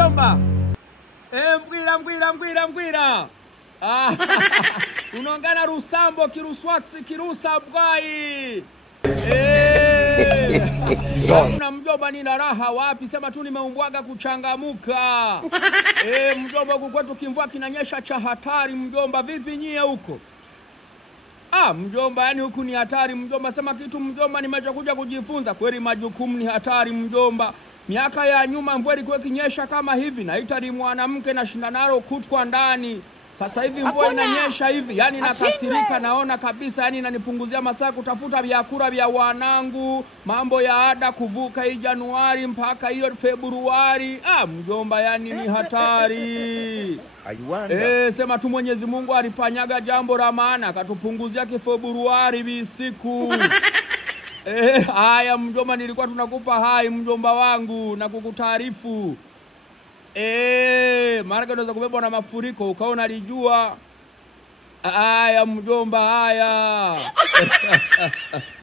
mjomba. Mbwira. Unaongana Rusambo Kiruswaksi Kirusa bgai. Kuna mjomba nina raha wapi, sema tu nimeumbwaga kuchangamuka. Mjomba huku kwetu kimvua kinanyesha cha hatari mjomba, vipi nyie huko? Mjomba yani huku ni hatari mjomba, sema kitu mjomba, nimechokuja kujifunza kweli majukumu ni hatari mjomba. Miaka ya nyuma mvua ilikuwa kinyesha kama hivi na itali mwanamke na shindanaro kutwa ndani. Sasa hivi mvua inanyesha hivi, yani nakasirika, naona kabisa yani inanipunguzia masaa kutafuta vyakula vya wanangu, mambo ya ada kuvuka hii Januari mpaka hiyo Februari. Mjomba yani ni hatari. Sema tu Mwenyezi Mungu alifanyaga jambo la maana akatupunguzia Februari bisiku. Haya mjomba, nilikuwa tunakupa hai mjomba wangu na kukutaarifu. Maana unaweza kubebwa na mafuriko ukaona lijua. Haya mjomba, haya.